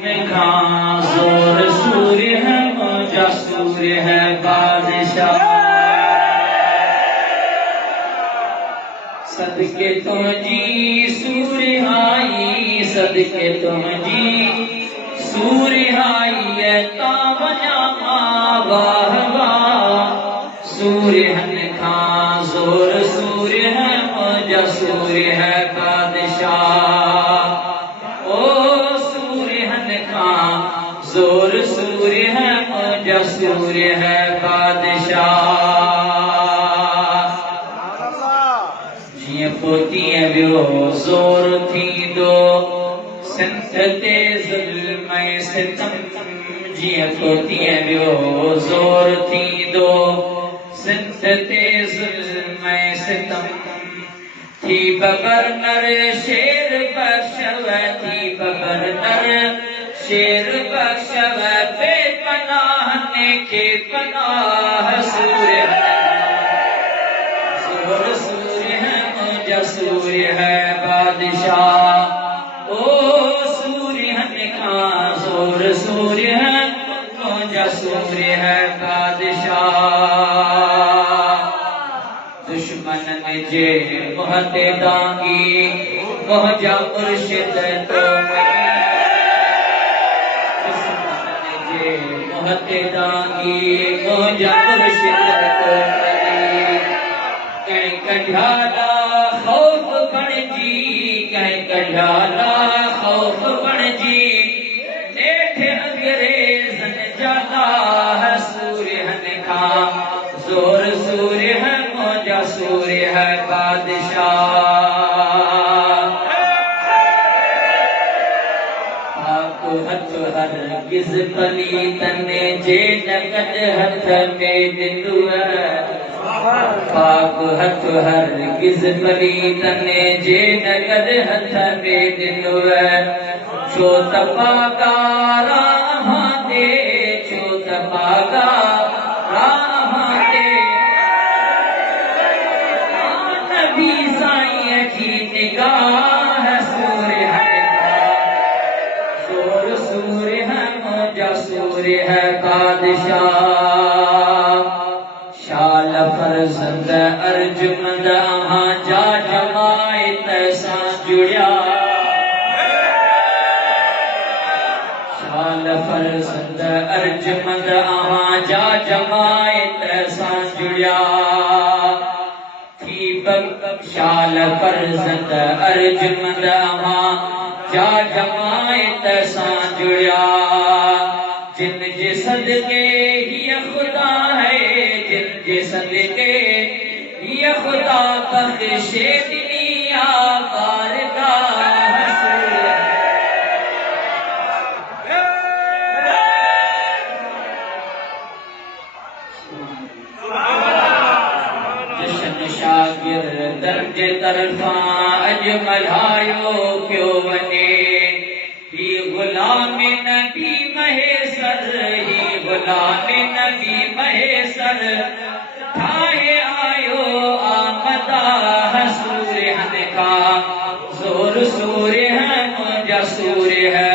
जोर सूर्य है मौजा सूर्य है बादशाह। सदके तुम जी सूर्य आई, सदके तुम जी सूर्य आई है तावजा वाह वाह। सूर्य हन खां जोर सूर्य है मौजा सूर्य है बादशाह। जोर सूर्य है मौजा सूर्य है बादशाह। जिए पोतीअ वियो जोर थी दो सिंध ते ज़ुल्म सितम। जिए पोतीअ वियो जोर थी दो सिंध ते ज़ुल्म सितम। थी बबर नर शेर बख्शव, थी बबर नर शेर बख्शव बेपनाह ने के पनाह। सूर्य जोर सूर्य है मौजा सूर्य है बादशाह। ओ सूर्य हन खां जोर सूर्य है मौजा सूर्य है बादशाह। दुश्मन जे मोहते दांगी मौजा मुर्शिद तो मोहते दांगी मौजा मुर्शिद तो कहीं कढ़ाला खौफ बण जी, कहीं कढ़ाला खौफ बण जी। नेठे अंग्रेज़न जाला है सूर्य हन खां जोर सूर्य है मौजा सूर्य है बादशाह। हरगिज़ पलीतन जे नगद हथ में दिंदुव। पाक हथ हरगिज़ पलीतन जे नगद हथ में दिंदुव। छो त पागा राहां ते, छो त पागा राहां ते। नबी साईं जी निगाह सूर्य सूर्य है मौजा सूर्य है बादशाह। शाल फरज़ंद अर्जुमंद आहां जा जमायत सां जुड़िया। शाल फरज़ंद अर्जुमंद आहां जा जमायत सां जुड़िया। थी शाल फरज़ंद अर्जुमंद आहां जा जमायत सां जुड़िया। जिन जे सदके हिय खुदा है, जिन जे सदके हिय खुदा बख्शे दुनिया बारगाह। जशन शागिर्द दर्जे तरफा अज मल्हायो पियो वञे। ही गुलाम नबी महेसर, ही गुलाम नबी महेसर। ठाहे आयो आमदा सूर्य हन खां जोर सूर्य है मौजा सूर्य है